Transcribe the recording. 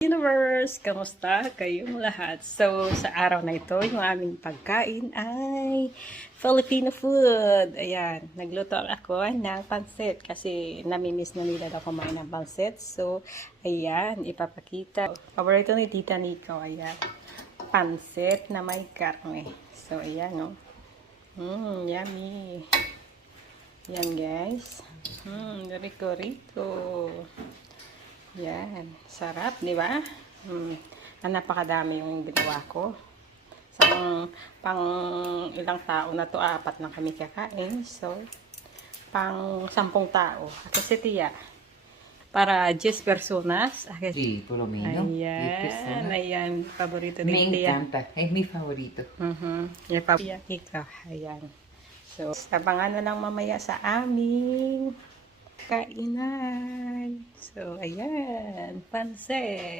Universe! Kamusta kayong lahat? So, sa araw na ito, yung aming pagkain ay Filipino food. Ayan, nagluto ako ng pansit kasi namimiss na nila daw kumain ng pansit. So, ayan, ipapakita. Paborito ni Tita Nico, ayan, pansit na may karne. So, ayan, no? Yummy. Yan, guys. Rico-rico. Yan. Sarap, di ba? Napakadami yung ginawa ko. Pang ilang tao na to, 4 na kami kakain. So, pang 10 tao. Kasi tiya. Para 10 personas. Sì, por lo meno. 10 Ayan. persone. Ayan. Paborito Me ni tiya. encanta, es mi favorito. Yung paborito ko. Ayan. So, abangan na lang mamaya sa aming kainan. So, ayan. Pansit.